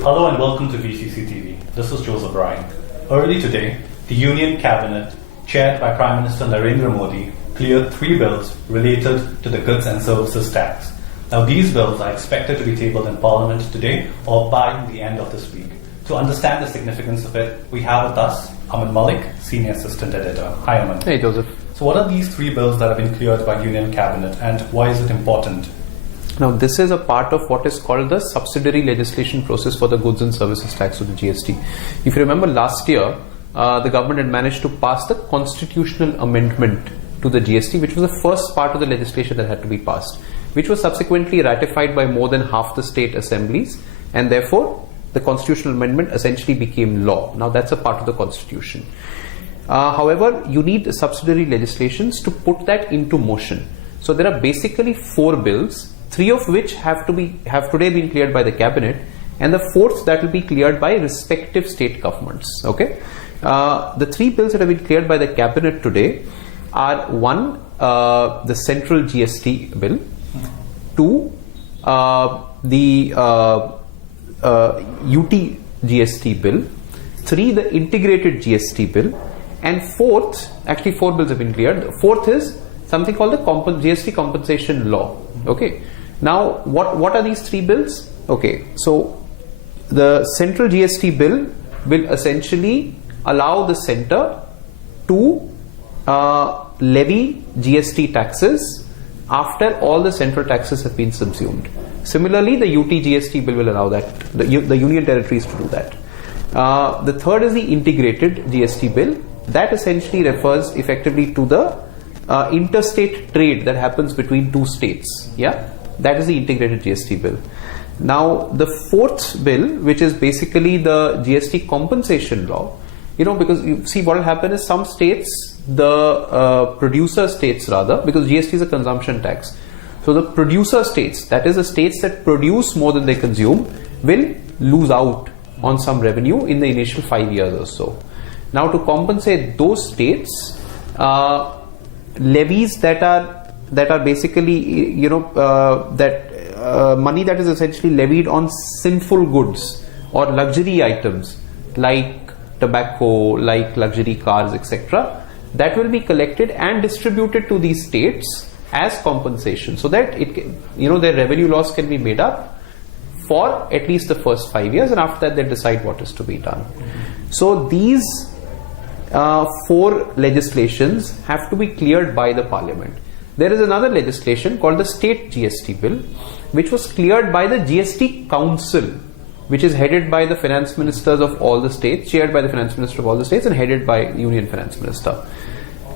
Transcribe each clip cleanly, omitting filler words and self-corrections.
Hello and welcome to VCC TV. This is Joseph Bryan. Early today, the Union Cabinet, chaired by Prime Minister Narendra Modi, cleared 3 bills related to the goods and services tax. Now, these bills are expected to be tabled in Parliament today or by the end of this week. To understand the significance of it, we have with us Aman Malik, Senior Assistant Editor. Hi, Aman. Hey, Joseph. So what are these 3 bills that have been cleared by Union Cabinet and why is it important? Now, this is a part of what is called the subsidiary legislation process for the goods and services tax, or the GST. If you remember last year, the government had managed to pass the constitutional amendment to the GST, which was the first part of the legislation that had to be passed, which was subsequently ratified by more than half the state assemblies, and therefore the constitutional amendment essentially became law. Now, that's a part of the constitution. However, you need subsidiary legislations to put that into motion. So there are basically 4 bills, 3 of which have today been cleared by the cabinet, and the 4th that will be cleared by respective state governments. Okay, the 3 bills that have been cleared by the cabinet today are: 1, the central GST bill; 2, the UT GST bill; 3, the integrated GST bill; and 4th, actually 4 bills have been cleared. The 4th is something called the GST compensation law. Okay. Now, what are these 3 bills? Okay, so the central GST bill will essentially allow the centre to levy GST taxes after all the central taxes have been subsumed. Similarly, the UT GST bill will allow that, the union territories to do that. The 3rd is the integrated GST bill. That essentially refers effectively to the interstate trade that happens between 2 states. Yeah, that is the integrated GST bill. Now, the 4th bill, which is basically the GST compensation law, because you see what will happen is some states, the producer states rather, because GST is a consumption tax. So the producer states, that is the states that produce more than they consume, will lose out on some revenue in the initial 5 years or so. Now, to compensate those states, levies that are basically money that is essentially levied on sinful goods or luxury items like tobacco, like luxury cars, etc., that will be collected and distributed to these states as compensation, so that their revenue loss can be made up for at least the first 5 years, and after that they decide what is to be done. So these 4 legislations have to be cleared by the parliament. There is another legislation called the state GST bill, which was cleared by the GST council, which is headed by the finance ministers of all the states, chaired by the finance minister of all the states, and headed by union finance minister.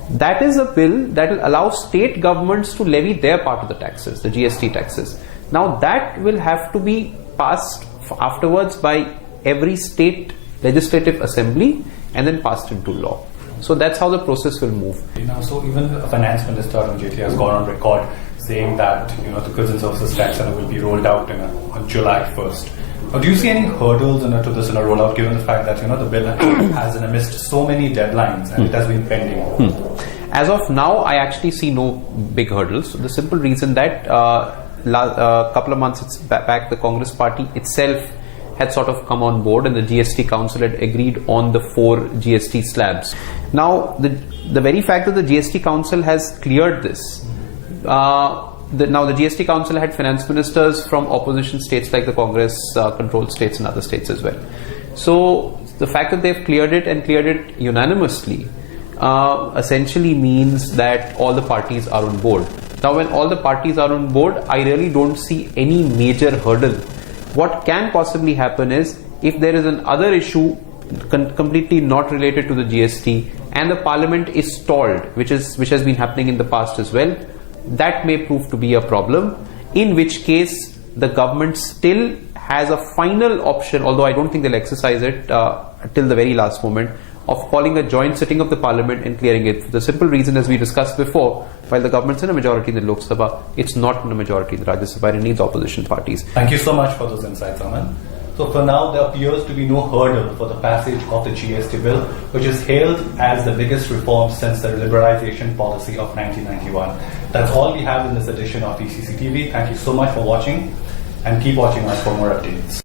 That is a bill that will allow state governments to levy their part of the taxes, the GST taxes. Now, that will have to be passed afterwards by every state legislative assembly and then passed into law. So that's how the process will move. So even the finance minister Arun Jaitley has gone on record saying that the goods and services tax will be rolled out on July 1st. Do you see any hurdles to this rollout, given the fact that the bill has missed so many deadlines and it has been pending? As of now, I actually see no big hurdles. The simple reason that a couple of months back, the Congress party itself had sort of come on board, and the GST Council had agreed on the 4 GST slabs. Now, the very fact that the GST Council has cleared this, now the GST Council had finance ministers from opposition states like the Congress controlled states and other states as well. So the fact that they've cleared it and cleared it unanimously essentially means that all the parties are on board. Now, when all the parties are on board, I really don't see any major hurdle. What can possibly happen is, if there is another issue completely not related to the GST and the parliament is stalled, which has been happening in the past as well, that may prove to be a problem, in which case the government still has a final option, although I don't think they'll exercise it till the very last moment, of calling a joint sitting of the parliament and clearing it. For the simple reason, as we discussed before, while the government's in a majority in the Lok Sabha, it's not in a majority in the Rajya Sabha, and it needs opposition parties. Thank you so much for those insights, Aman. So for now, there appears to be no hurdle for the passage of the GST bill, which is hailed as the biggest reform since the liberalization policy of 1991. That's all we have in this edition of VCC TV. Thank you so much for watching, and keep watching us for more updates.